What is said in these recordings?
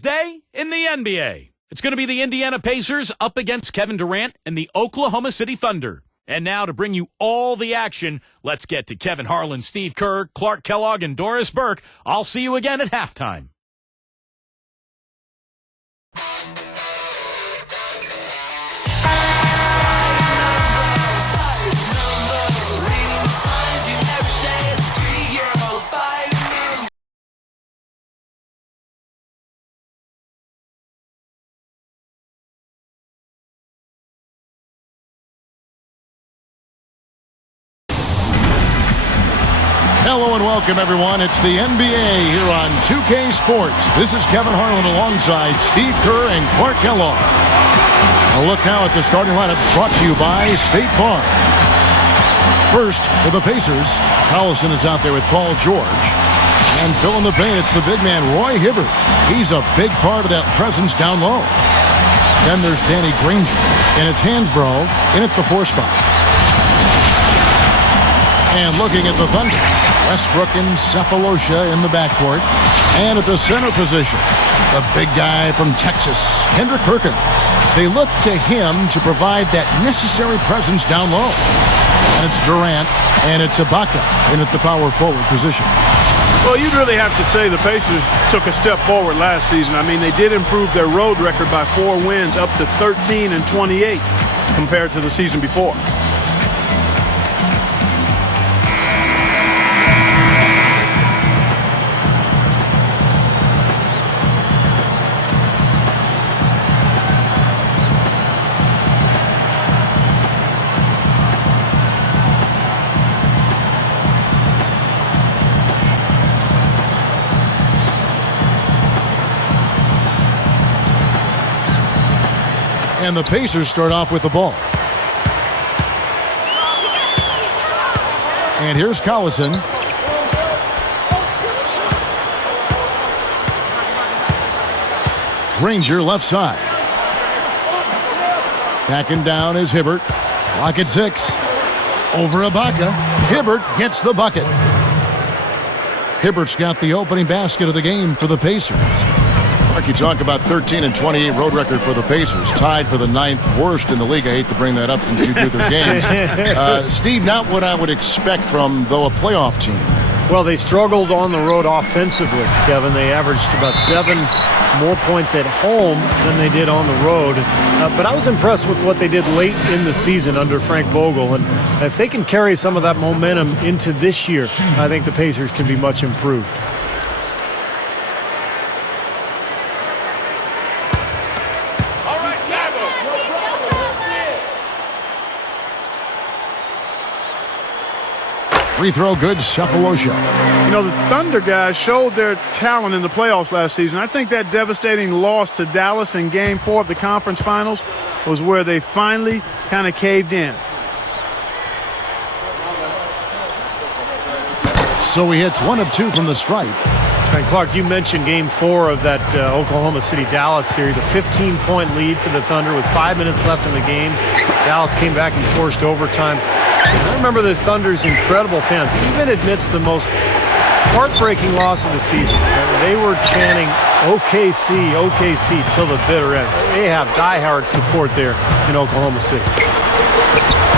Thursday in the NBA. It's going to be the Indiana Pacers up against Kevin Durant and the Oklahoma City Thunder. And now to bring you all the action, let's get to Kevin Harlan, Steve Kerr, Clark Kellogg, and Doris Burke. I'll see you again at halftime. Hello and welcome, everyone. It's the NBA here on 2K Sports. This is Kevin Harlan alongside Steve Kerr and Clark Kellogg. A look now at the starting lineup brought to you by State Farm. First, for the Pacers, Collison is out there with Paul George. And filling the paint, it's the big man, Roy Hibbert. He's a big part of that presence down low. Then there's Danny Granger, and it's Hansbrough in at the 4 spot. And looking at the Thunder, Westbrook and Cephalosha in the backcourt. And at the center position, the big guy from Texas, Kendrick Perkins. They look to him to provide that necessary presence down low. And it's Durant and it's Ibaka in at the power forward position. Well, you'd really have to say the Pacers took a step forward last season. I mean, they did improve their road record by 4 wins up to 13-28 compared to the season before. And the Pacers start off with the ball. And here's Collison. Granger left side. Backing down is Hibbert. Clock at 6. Over Ibaka. Hibbert gets the bucket. Hibbert's got the opening basket of the game for the Pacers. Mark, you talk about 13-28 road record for the Pacers, tied for the 9th worst in the league. I hate to bring that up since you do their games. Steve, not what I would expect from, though, a playoff team. Well, they struggled on the road offensively, Kevin. They averaged about 7 more points at home than they did on the road. But I was impressed with what they did late in the season under Frank Vogel. And if they can carry some of that momentum into this year, I think the Pacers can be much improved. Free throw good, Cephalosha. You know, the Thunder guys showed their talent in the playoffs last season. I think that devastating loss to Dallas in Game 4 of the conference finals was where they finally kind of caved in. So he hits 1 of 2 from the stripe. And Clark, you mentioned Game 4 of that Oklahoma City-Dallas series, a 15-point lead for the Thunder with 5 minutes left in the game. Dallas came back and forced overtime. I remember the Thunder's incredible fans, even amidst the most heartbreaking loss of the season. They were chanting OKC, OKC till the bitter end. They have diehard support there in Oklahoma City.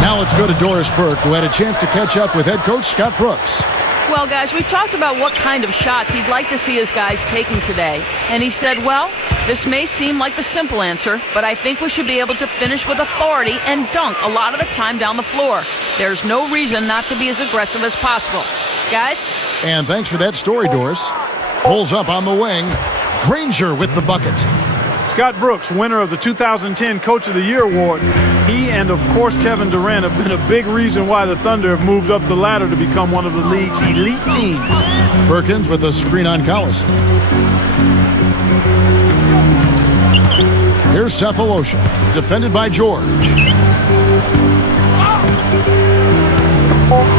Now let's go to Doris Burke, who had a chance to catch up with head coach Scott Brooks. Well, guys, we've talked about what kind of shots he'd like to see his guys taking today. And he said, well, this may seem like the simple answer, but I think we should be able to finish with authority and dunk a lot of the time down the floor. There's no reason not to be as aggressive as possible. Guys? And thanks for that story, Doris. Pulls up on the wing. Granger with the bucket. Scott Brooks, winner of the 2010 Coach of the Year award. He and, of course, Kevin Durant have been a big reason why the Thunder have moved up the ladder to become one of the league's elite teams. Perkins with a screen on Collison. Here's Cephalosha, defended by George.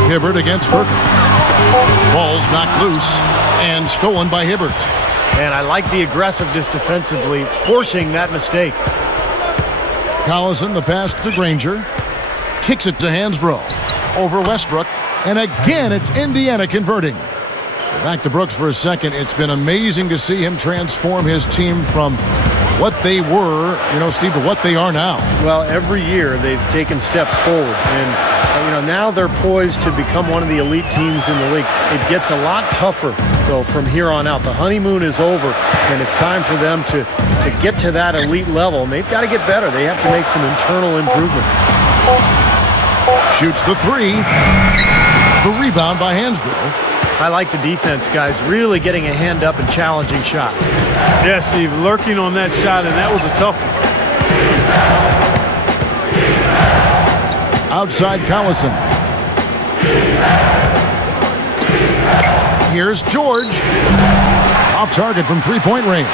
Hibbert against Perkins. Ball's knocked loose and stolen by Hibbert. And I like the aggressiveness defensively, forcing that mistake. Collison, the pass to Granger. Kicks it to Hansbrough. Over Westbrook. And again, it's Indiana converting. Back to Brooks for a second. It's been amazing to see him transform his team from what they were, Steve, to what they are now. Well, every year they've taken steps forward, and now they're poised to become one of the elite teams in the league. It gets a lot tougher, though, from here on out. The honeymoon is over, and it's time for them to get to that elite level, and they've got to get better. They have to make some internal improvement. Shoots the three. The rebound by Hansbrough. I like the defense, guys, really getting a hand up and challenging shots. Yeah, Steve, lurking on that shot, and that was a tough one. Outside Collison. Here's George. Off target from three-point range.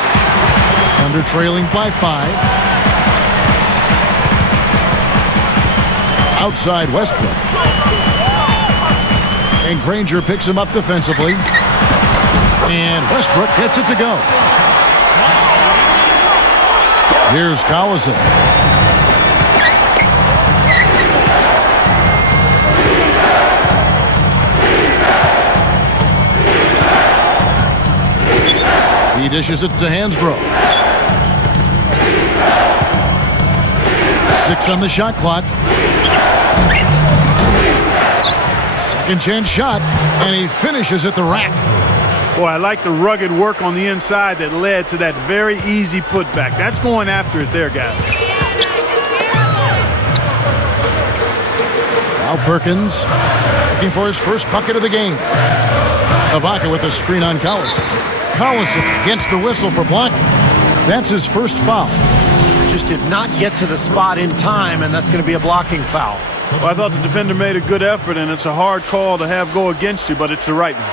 Thunder trailing by 5. Outside Westbrook. And Granger picks him up defensively. And Westbrook gets it to go. Here's Collison. He dishes it to Hansbrough. 6 on the shot clock. Second chance shot, and he finishes at the rack. Boy, I like the rugged work on the inside that led to that very easy putback. That's going after it there, guys. Now Perkins looking for his first bucket of the game. Ibaka with a screen on Collison. Collison gets the whistle for blocking. That's his first foul. Just did not get to the spot in time, and that's going to be a blocking foul. Well, I thought the defender made a good effort, and it's a hard call to have go against you, but it's the right one.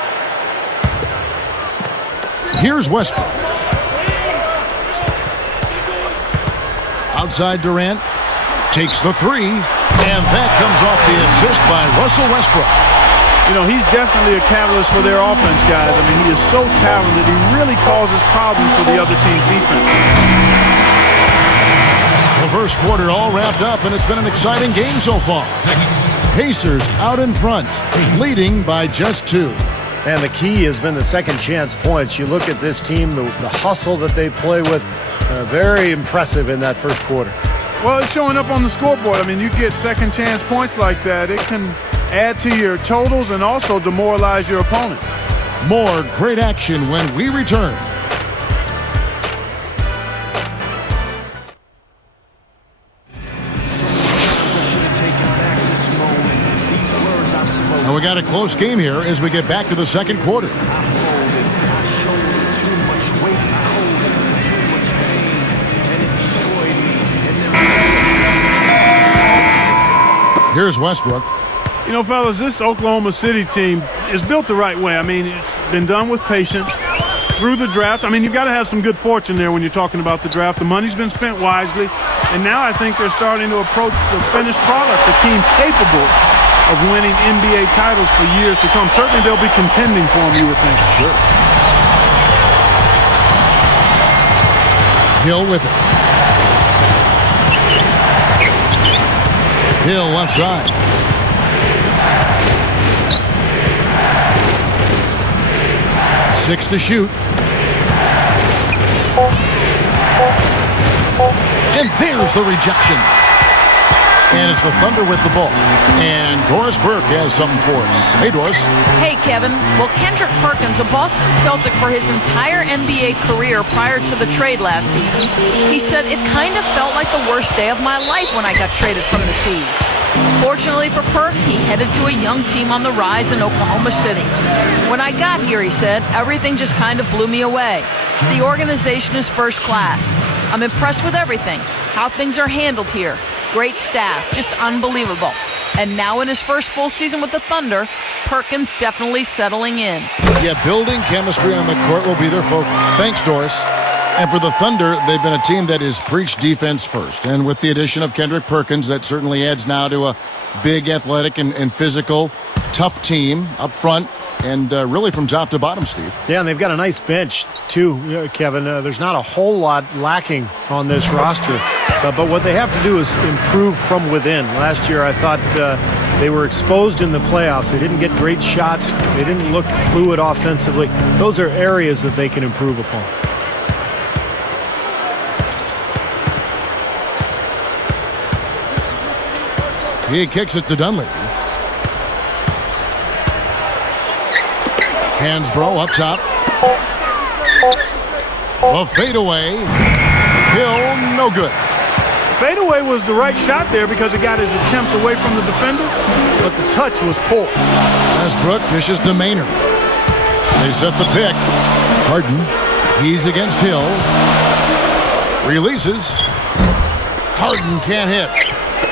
Here's Westbrook. Outside Durant. Takes the three. And that comes off the assist by Russell Westbrook. He's definitely a catalyst for their offense, guys. I mean, he is so talented. He really causes problems for the other team's defense. The first quarter all wrapped up, and it's been an exciting game so far. Pacers out in front, leading by just 2. And the key has been the second chance points. You look at this team, the hustle that they play with, very impressive in that first quarter. Well, it's showing up on the scoreboard. I mean, you get second chance points like that, it can add to your totals and also demoralize your opponent. More great action when we return. And we got a close game here as we get back to the second quarter. Here's Westbrook. Fellas, this Oklahoma City team is built the right way. I mean, it's been done with patience through the draft. I mean, you've got to have some good fortune there when you're talking about the draft. The money's been spent wisely, and now I think they're starting to approach the finished product, the team capable of winning NBA titles for years to come. Certainly they'll be contending for them, you would think. Sure. Hill with it. Hill left side. Six to shoot. And there's the rejection. And it's the Thunder with the ball. And Doris Burke has something for us. Hey, Doris. Hey, Kevin. Well, Kendrick Perkins, a Boston Celtic for his entire NBA career prior to the trade last season, he said, "It kind of felt like the worst day of my life when I got traded from the Seas." Fortunately for Perk, he headed to a young team on the rise in Oklahoma City. "When I got here," he said, "everything just kind of blew me away. The organization is first class. I'm impressed with everything, how things are handled here. Great staff, just unbelievable." And now in his first full season with the Thunder, Perkins definitely settling in. Yeah, building chemistry on the court will be their focus. Thanks, Doris. And for the Thunder, they've been a team that has preached defense first. And with the addition of Kendrick Perkins, that certainly adds now to a big, athletic, and physical, tough team up front. And really from top to bottom, Steve. Yeah, and they've got a nice bench, too, Kevin. There's not a whole lot lacking on this roster. But what they have to do is improve from within. Last year, I thought they were exposed in the playoffs. They didn't get great shots. They didn't look fluid offensively. Those are areas that they can improve upon. He kicks it to Dunleavy. Hansbrough up top. A fadeaway. Hill, no good. Fadeaway was the right shot there because it got his attempt away from the defender, but the touch was poor. Westbrook dishes to Maynard. They set the pick. Harden, he's against Hill. Releases. Harden can't hit.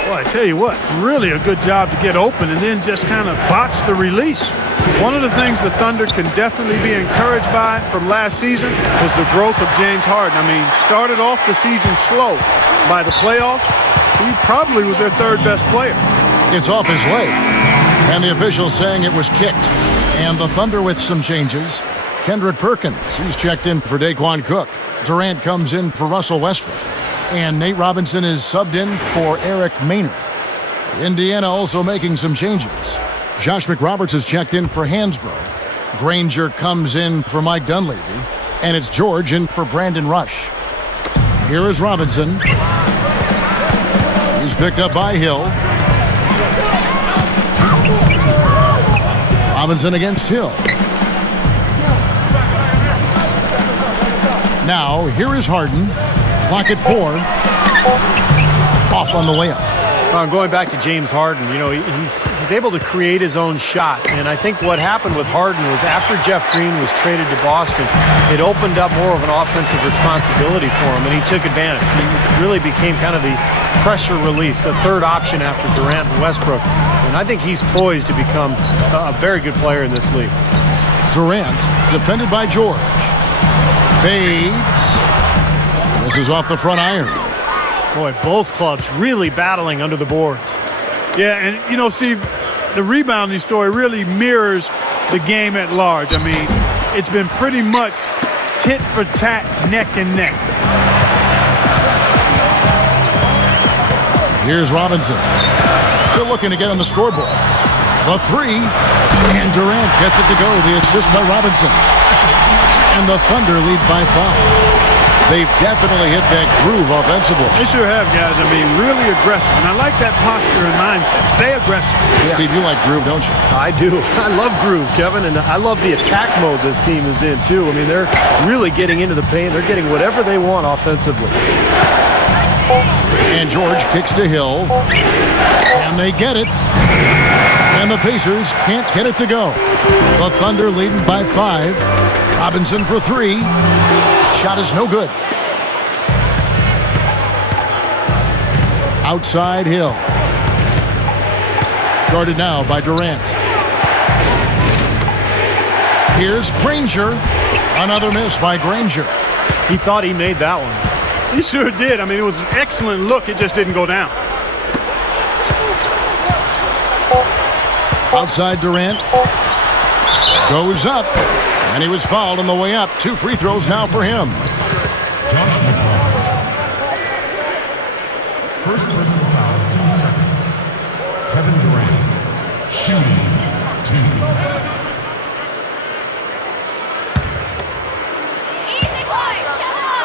Well, I tell you what, really a good job to get open and then just kind of botch the release. One of the things the Thunder can definitely be encouraged by from last season was the growth of James Harden. I mean, started off the season slow. By the playoff, he probably was their third best player. It's off his leg, and the officials saying it was kicked. And the Thunder with some changes. Kendrick Perkins, he's checked in for Daquan Cook. Durant comes in for Russell Westbrook. And Nate Robinson is subbed in for Eric Maynard. Indiana also making some changes. Josh McRoberts is checked in for Hansbrough. Granger comes in for Mike Dunleavy. And it's George in for Brandon Rush. Here is Robinson. He's picked up by Hill. Robinson against Hill. Now, here is Harden. Clock at 4. Off on the layup. Going back to James Harden, you know, he's able to create his own shot. And I think what happened with Harden was after Jeff Green was traded to Boston, it opened up more of an offensive responsibility for him, and he took advantage. He really became kind of the pressure release, the third option after Durant and Westbrook. And I think he's poised to become a very good player in this league. Durant, defended by George. Fades. This is off the front iron. Boy, both clubs really battling under the boards. Yeah, and you know, Steve, the rebounding story really mirrors the game at large. I mean, it's been pretty much tit for tat, neck and neck. Here's Robinson. Still looking to get on the scoreboard. The three, and Durant gets it to go. The assist by Robinson. And the Thunder lead by 5. They've definitely hit that groove offensively. They sure have, guys. I mean, really aggressive. And I like that posture and mindset. Stay aggressive. Yeah. Steve, you like groove, don't you? I do. I love groove, Kevin. And I love the attack mode this team is in, too. I mean, they're really getting into the paint. They're getting whatever they want offensively. And George kicks to Hill. And they get it. And the Pacers can't get it to go. The Thunder leading by 5. Robinson for 3. Shot is no good. Outside Hill. Guarded now by Durant. Here's Granger. Another miss by Granger. He thought he made that one. He sure did. I mean, it was an excellent look. It just didn't go down. Outside Durant. Goes up. And he was fouled on the way up. 2 free throws now for him. First personal foul, 2 seconds. Kevin Durant, shooting 2. Easy boys, come on!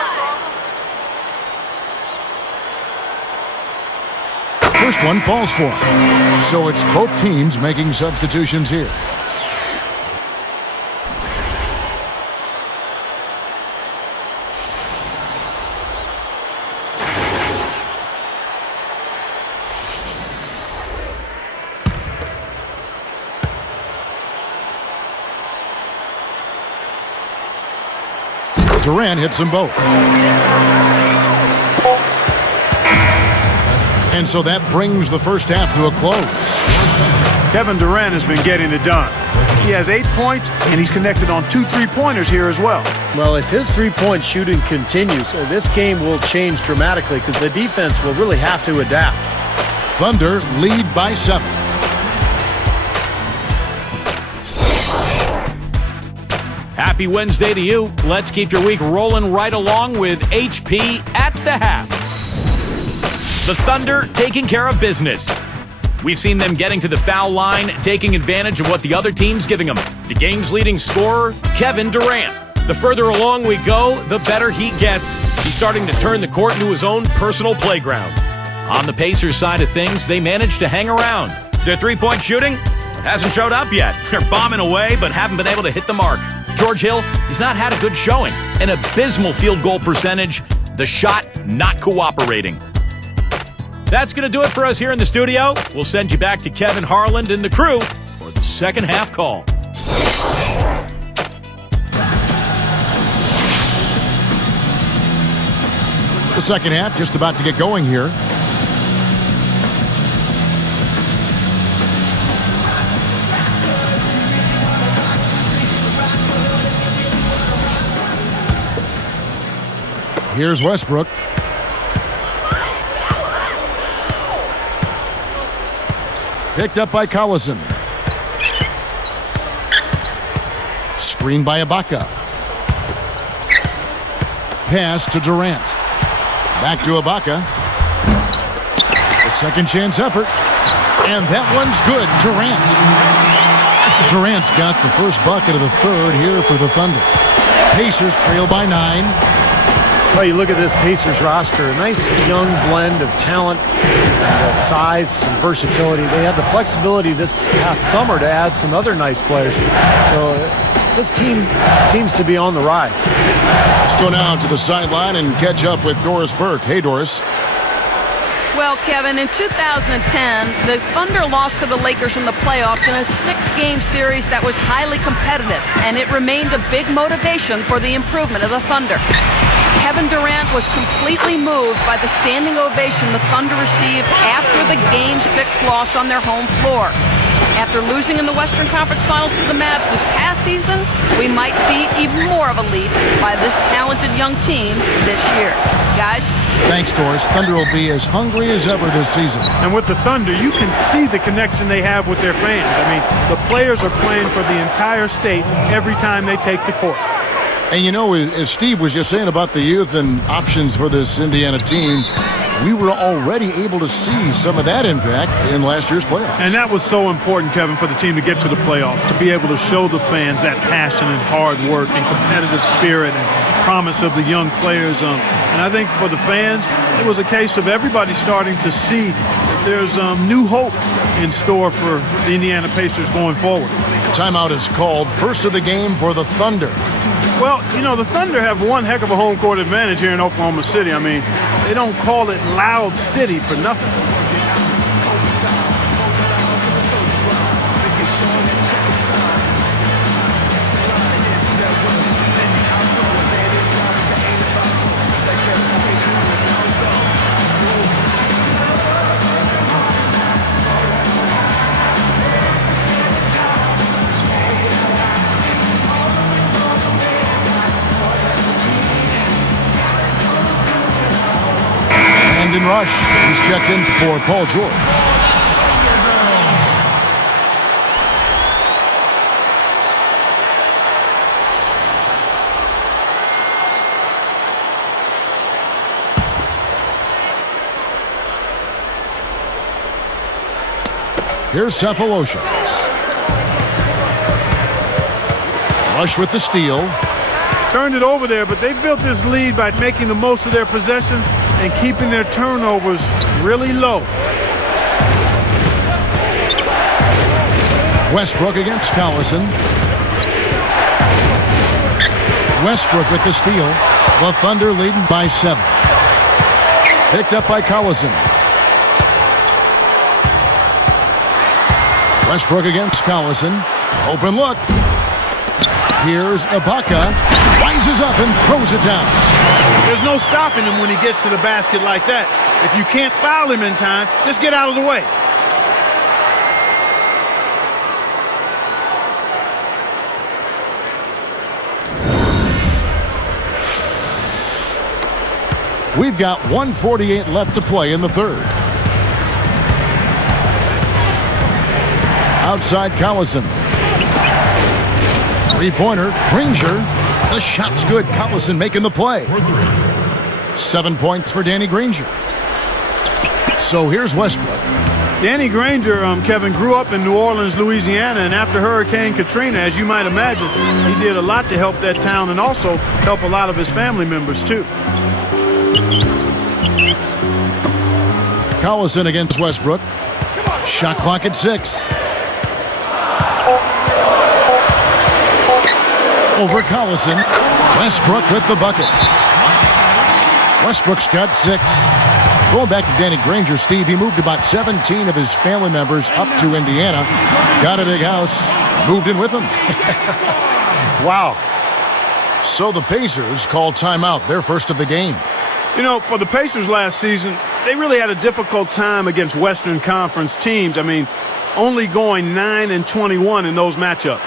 First one falls for him. So it's both teams making substitutions here. Durant hits them both. And so that brings the first half to a close. Kevin Durant has been getting it done. He has 8 points, and he's connected on 2 3-pointers here as well. Well, if his three-point shooting continues, this game will change dramatically because the defense will really have to adapt. Thunder lead by 7. Happy Wednesday to you. Let's keep your week rolling right along with HP at the half. The Thunder taking care of business. We've seen them getting to the foul line, taking advantage of what the other team's giving them. The game's leading scorer, Kevin Durant. The further along we go, the better he gets. He's starting to turn the court into his own personal playground. On the Pacers side of things, they managed to hang around. Their three-point shooting hasn't showed up yet. They're bombing away, but haven't been able to hit the mark. George Hill, he's not had a good showing. An abysmal field goal percentage. The shot not cooperating. That's going to do it for us here in the studio. We'll send you back to Kevin Harlan and the crew for the second half call. The second half just about to get going here. Here's Westbrook. Picked up by Collison. Screened by Ibaka. Pass to Durant. Back to Ibaka. A second chance effort. And that one's good. Durant's got the first bucket of the third here for the Thunder. Pacers trail by 9. Well, you look at this Pacers roster, a nice young blend of talent, and size, and versatility. They had the flexibility this past summer to add some other nice players. So this team seems to be on the rise. Let's go now to the sideline and catch up with Doris Burke. Hey, Doris. Well, Kevin, in 2010, the Thunder lost to the Lakers in the playoffs in a 6-game series that was highly competitive, and it remained a big motivation for the improvement of the Thunder. Kevin Durant was completely moved by the standing ovation the Thunder received after the Game 6 loss on their home floor. After losing in the Western Conference Finals to the Mavs this past season, we might see even more of a leap by this talented young team this year. Guys? Thanks, Doris. Thunder will be as hungry as ever this season. And with the Thunder, you can see the connection they have with their fans. I mean, the players are playing for the entire state every time they take the court. And you know, as Steve was just saying about the youth and options for this Indiana team, we were already able to see some of that impact in last year's playoffs. And that was so important, Kevin, for the team to get to the playoffs, to be able to show the fans that passion and hard work and competitive spirit and promise of the young players. And I think for the fans, it was a case of everybody starting to see that there's new hope in store for the Indiana Pacers going forward. Timeout is called. First of the game for the Thunder. Well, you know, the Thunder have one heck of a home court advantage here in Oklahoma City. I mean, they don't call it Loud City for nothing. Brandon Rush is checked in for Paul George. Here's Cephalosha. Rush with the steal. Turned it over there, but they built this lead by making the most of their possessions and keeping their turnovers really low. Westbrook against Collison. Westbrook with the steal. The Thunder leading by 7. Picked up by Collison. Westbrook against Collison. Open look. Here's Ibaka. Rises up and throws it down. There's no stopping him when he gets to the basket like that. If you can't foul him in time, just get out of the way. We've got 1:48 left to play in the third. Outside Collison. Three-pointer, Granger. The shot's good. Collison making the play. 7 points for Danny Granger. So here's Westbrook. Danny Granger, Kevin, grew up in New Orleans, Louisiana, and after Hurricane Katrina, as you might imagine, he did a lot to help that town and also help a lot of his family members, too. Collison against Westbrook. Shot clock at 6. Over Collison. Westbrook with the bucket. Westbrook's got 6. Going back to Danny Granger, Steve, he moved about 17 of his family members up to Indiana. Got a big house. Moved in with them. Wow. So the Pacers call timeout, their first of the game. You know, for the Pacers last season, they really had a difficult time against Western Conference teams. I mean, only going 9-21 in those matchups.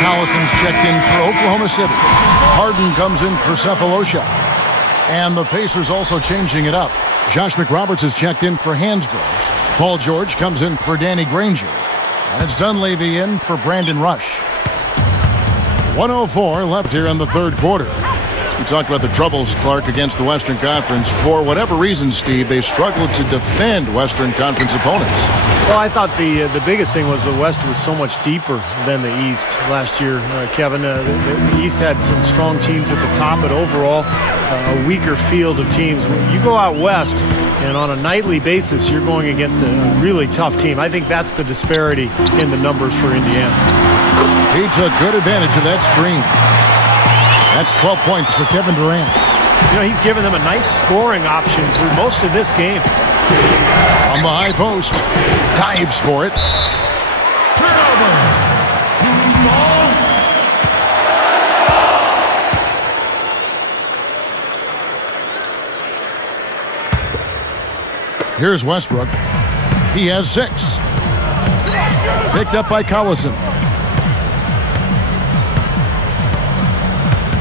Collison's checked in for Oklahoma City. Harden comes in for Cephalosha. And the Pacers also changing it up. Josh McRoberts is checked in for Hansbrough. Paul George comes in for Danny Granger. And it's Dunleavy in for Brandon Rush. 1:04 left here in the third quarter. We talked about the troubles, Clark, against the Western Conference. For whatever reason, Steve, they struggled to defend Western Conference opponents. Well, I thought the biggest thing was the West was so much deeper than the East last year, Kevin. The East had some strong teams at the top, but overall a weaker field of teams. You go out West, and on a nightly basis, you're going against a really tough team. I think that's the disparity in the numbers for Indiana. He took good advantage of that screen. That's 12 points for Kevin Durant. You know, he's given them a nice scoring option through most of this game. From the high post, dives for it. Turnover. Who's ball? Here's Westbrook. He has 6. Picked up by Collison.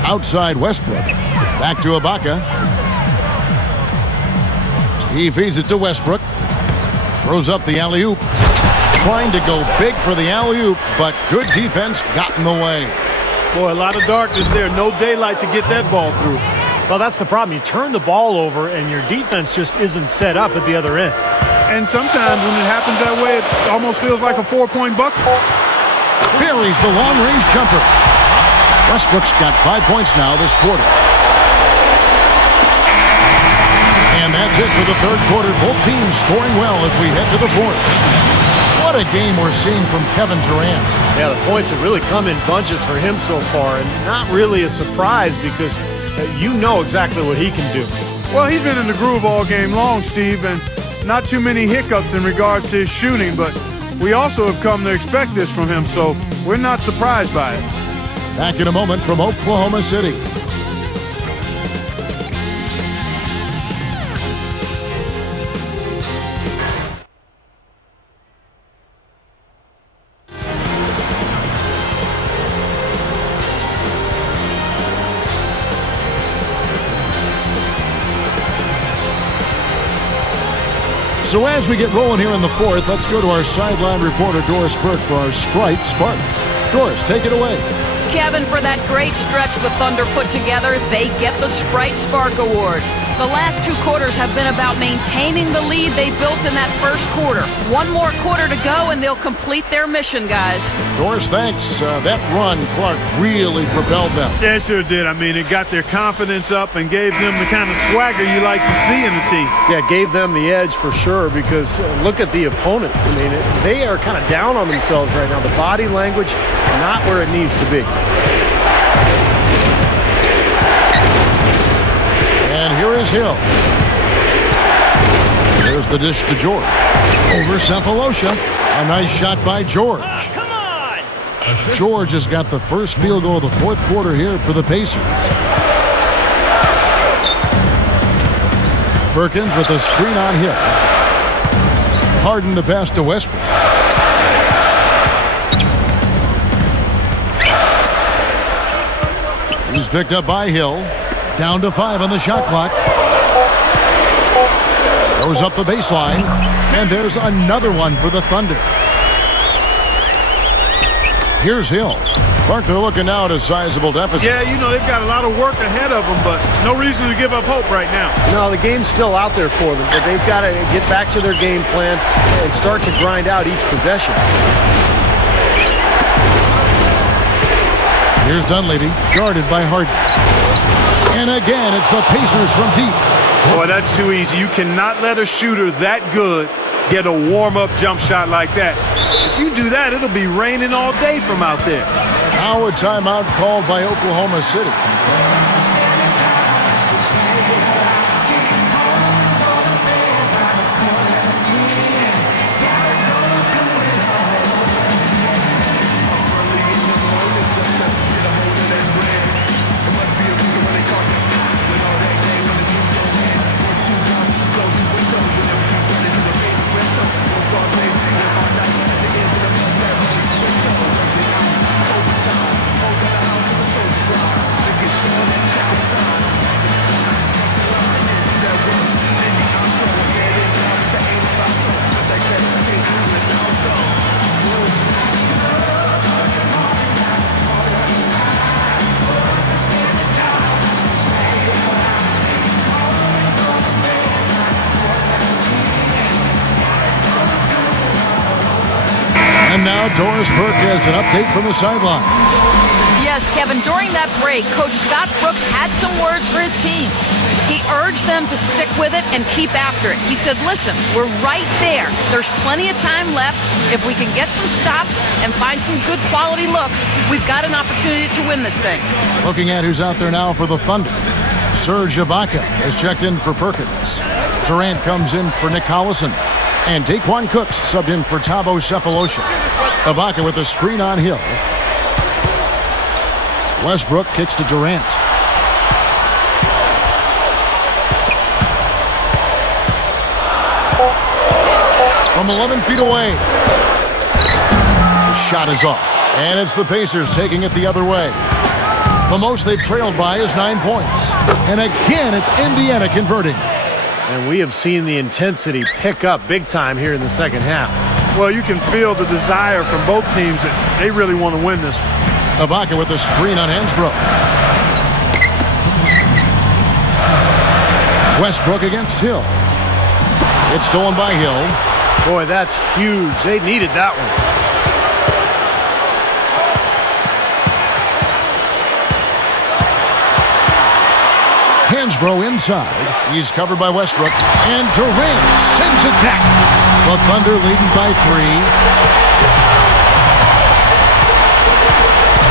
Outside Westbrook. Back to Ibaka. He feeds it to Westbrook. Throws up the alley-oop. Trying to go big for the alley-oop, but good defense got in the way. Boy, a lot of darkness there. No daylight to get that ball through. Well, that's the problem. You turn the ball over, and your defense just isn't set up at the other end. And sometimes when it happens that way, it almost feels like a 4-point bucket. Buries the long-range jumper. Westbrook's got 5 points now this quarter. And that's it for the third quarter. Both teams scoring well as we head to the fourth. What a game we're seeing from Kevin Durant. Yeah, the points have really come in bunches for him so far, and not really a surprise because you know exactly what he can do. Well, he's been in the groove all game long, Steve, and not too many hiccups in regards to his shooting, but we also have come to expect this from him, so we're not surprised by it. Back in a moment from Oklahoma City. So as we get rolling here in the fourth, let's go to our sideline reporter, Doris Burke, for our Sprite Spark. Doris, take it away. Kevin, for that great stretch the Thunder put together, they get the Sprite Spark Award. The last 2 quarters have been about maintaining the lead they built in that first quarter. 1 more quarter to go, and they'll complete their mission, guys. Doris, thanks. That run, Clark, really propelled them. Yeah, it sure did. I mean, it got their confidence up and gave them the kind of swagger you like to see in the team. Yeah, gave them the edge for sure because look at the opponent. I mean, they are kind of down on themselves right now. The body language, not where it needs to be. And here is Hill. There's the dish to George. Over Cephalosha. A nice shot by George. Come on! George has got the first field goal of the fourth quarter here for the Pacers. Perkins with a screen on Hill. Harden the pass to Westbrook. He's picked up by Hill. Down to 5 on the shot clock. Goes up the baseline. And there's another one for the Thunder. Here's Hill. Clark, they're looking now at a sizable deficit. Yeah, you know, they've got a lot of work ahead of them, but no reason to give up hope right now. No, the game's still out there for them, but they've got to get back to their game plan and start to grind out each possession. Here's Dunleavy, guarded by Harden. And again, it's the Pacers from deep. Boy, that's too easy. You cannot let a shooter that good get a warm-up jump shot like that. If you do that, it'll be raining all day from out there. Now a timeout called by Oklahoma City. And now Doris Burke has an update from the sideline. Yes, Kevin, during that break, Coach Scott Brooks had some words for his team. He urged them to stick with it and keep after it. He said, listen, we're right there. There's plenty of time left. If we can get some stops and find some good quality looks, we've got an opportunity to win this thing. Looking at who's out there now for the Thunder. Serge Ibaka has checked in for Perkins. Durant comes in for Nick Collison. And Daquan Cooks subbed in for Thabo Sefolosha. Ibaka with a screen on Hill. Westbrook kicks to Durant. From 11 feet away. The shot is off. And it's the Pacers taking it the other way. The most they've trailed by is 9 points. And again, it's Indiana converting. And we have seen the intensity pick up big time here in the second half. Well, you can feel the desire from both teams that they really want to win this one. Ibaka with a screen on Hansbrough. Westbrook against Hill. It's stolen by Hill. Boy, that's huge. They needed that one. Hansbrough inside. He's covered by Westbrook. And Durant sends it back. The Thunder leading by 3.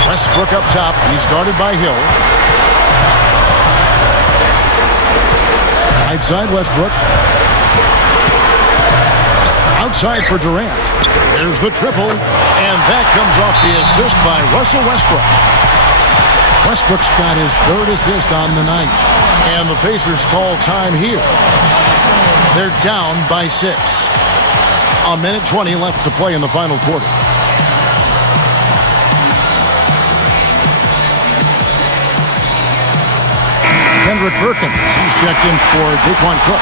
Westbrook up top. He's guarded by Hill. Right side, Westbrook. Outside for Durant. There's the triple. And that comes off the assist by Russell Westbrook. Westbrook's got his 3rd assist on the night. And the Pacers call time here. They're down by 6. A minute 20 left to play in the final quarter. Kendrick Perkins, he's checked in for Daquan Cook.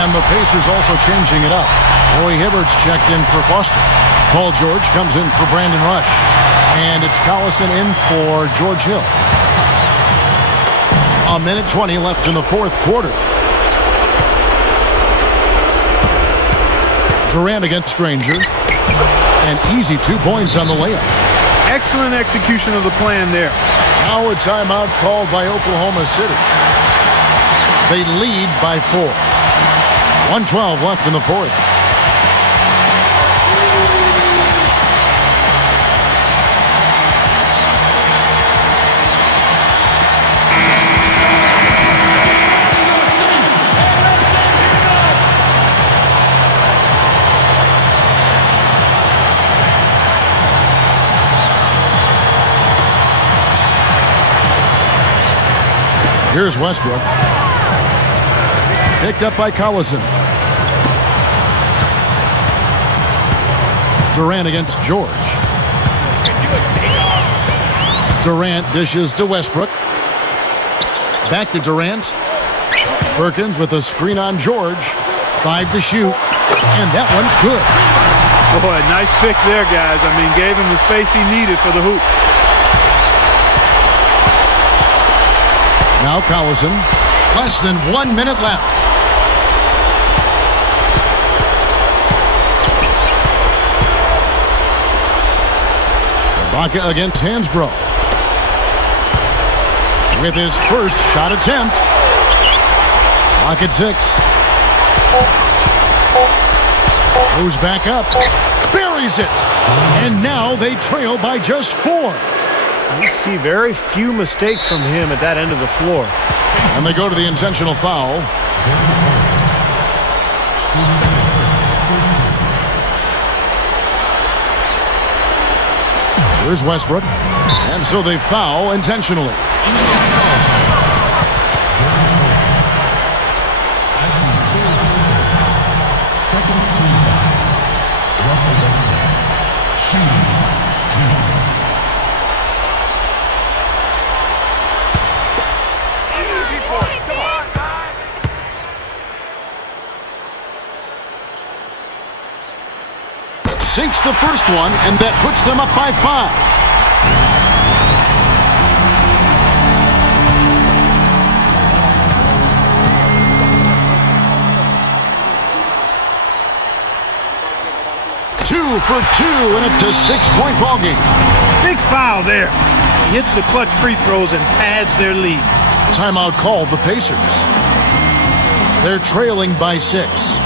And the Pacers also changing it up. Roy Hibbert's checked in for Foster. Paul George comes in for Brandon Rush. And it's Collison in for George Hill. A minute 20 left in the 4th quarter. Durant against Granger. An easy 2 points on the layup. Excellent execution of the plan there. Now a timeout called by Oklahoma City. They lead by 4. 1:12 left in the 4th. Here's Westbrook. Picked up by Collison. Durant against George. Durant dishes to Westbrook. Back to Durant. Perkins with a screen on George. 5 to shoot. And that one's good. Boy, nice pick there, guys. I mean, gave him the space he needed for the hoop. Now Collison. Less than 1 minute left. Ibaka against Hansbrough. With his first shot attempt. Clock at 6. Goes back up. Buries it. And now they trail by just 4. We see very few mistakes from him at that end of the floor. And they go to the intentional foul. Here's Westbrook. And so they foul intentionally. Sinks the first one, and that puts them up by 5. Two for 2, and it's a 6-point ball game. Big foul there. He hits the clutch free throws and pads their lead. Timeout called the Pacers. They're trailing by 6.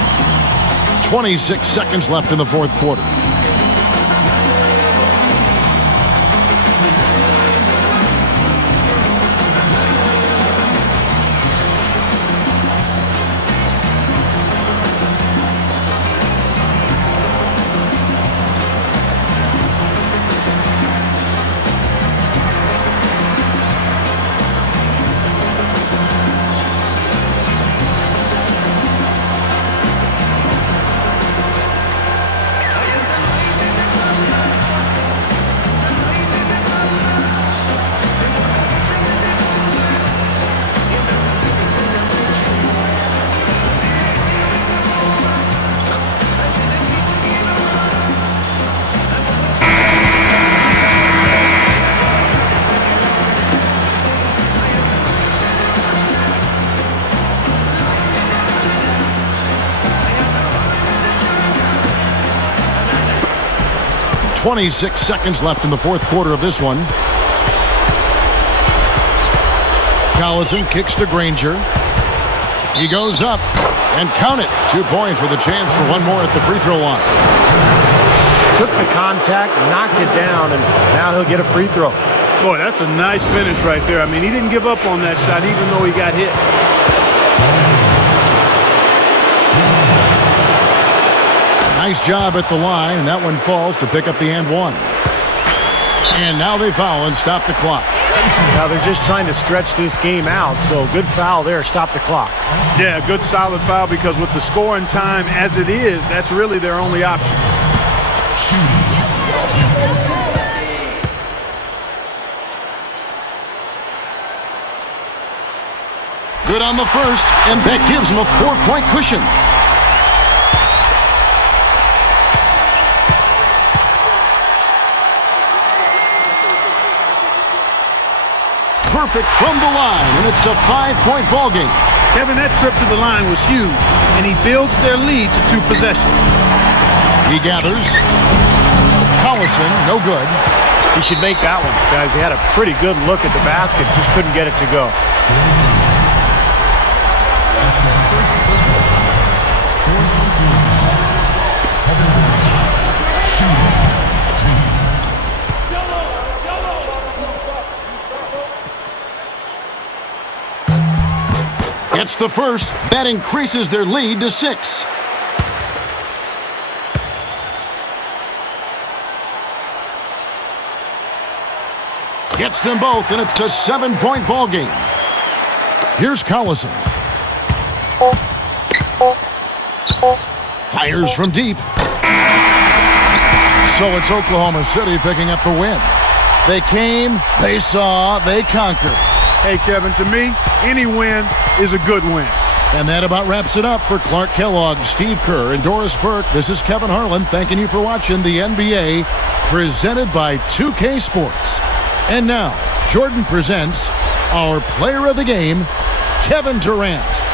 26 seconds left in the fourth quarter. .26 seconds left in the fourth quarter of this one. Collison kicks to Granger. He goes up and count it. 2 points with a chance for one more at the free throw line. Took the contact, knocked it down, and now he'll get a free throw. Boy, that's a nice finish right there. I mean, he didn't give up on that shot even though he got hit. Nice job at the line, and that one falls to pick up the and one. And now they foul and stop the clock. Now they're just trying to stretch this game out, so good foul there. Stop the clock. Yeah, good solid foul because with the scoring time as it is, that's really their only option. Good on the first, and that gives them a 4-point cushion. Perfect from the line, and it's a 5-point ball game. Kevin, that trip to the line was huge, and he builds their lead to 2 possessions. He gathers. Collison, no good. He should make that one, guys. He had a pretty good look at the basket, just couldn't get it to go. Gets the first. That increases their lead to 6. Gets them both, and it's a 7-point ball game. Here's Collison. Fires from deep. So it's Oklahoma City picking up the win. They came, they saw, they conquered. Hey, Kevin, to me, any win is a good win. And that about wraps it up for Clark Kellogg, Steve Kerr, and Doris Burke. This is Kevin Harlan thanking you for watching the NBA presented by 2K Sports. And now, Jordan presents our player of the game, Kevin Durant.